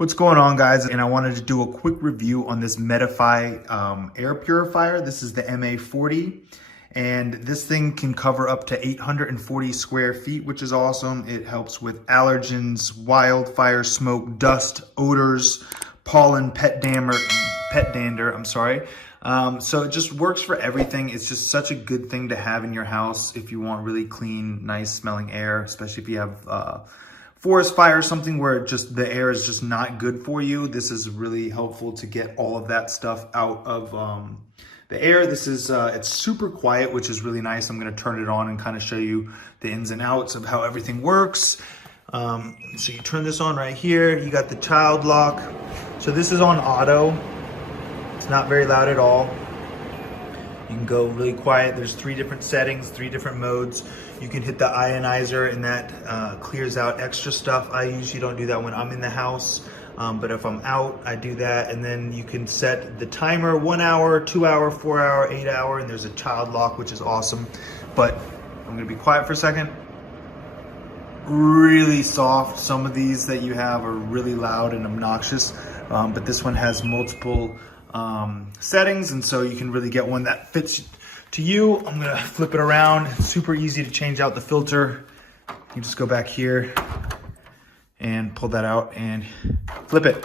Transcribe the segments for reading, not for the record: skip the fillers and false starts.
What's going on, guys? And I wanted to do a quick review on this Medify air purifier. This is the MA-40, and this thing can cover up to 840 square feet, which is awesome. It helps with allergens, wildfire smoke, dust, odors, pollen, pet dander, so it just works for everything. It's just such a good thing to have in your house if you want really clean, nice smelling air, especially if you have forest fire or something where the air is just not good for you. This is really helpful to get all of that stuff out of the air. This is it's super quiet, which is really nice. I'm going to turn it on and kind of show you the ins and outs of how everything works. So you turn this on right here. You got the child lock. So this is on auto. It's not very loud at all. You can go really quiet. There's 3 different settings, 3 different modes. You can hit the ionizer and that clears out extra stuff. I usually don't do that when I'm in the house, but if I'm out, I do that. And then you can set the timer 1 hour, 2 hour, 4 hour, 8 hour, and there's a child lock, which is awesome. But I'm gonna be quiet for a second. Really soft. Some of these that you have are really loud and obnoxious, but this one has multiple settings, and so you can really get one that fits to you. I'm gonna flip it around. It's super easy to change out the filter. You just go back here and pull that out and flip it.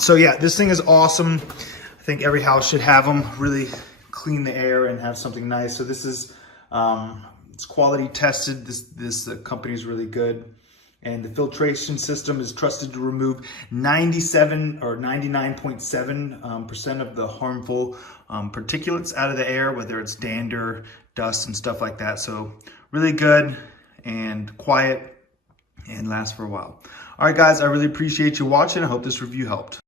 So yeah, this thing is awesome. I think every house should have them. Really clean the air and have something nice. So this is it's quality tested. This company is really good. And the filtration system is trusted to remove 97 or 99.7% of the harmful particulates out of the air, whether it's dander, dust, and stuff like that. So really good and quiet and lasts for a while. All right, guys, I really appreciate you watching. I hope this review helped.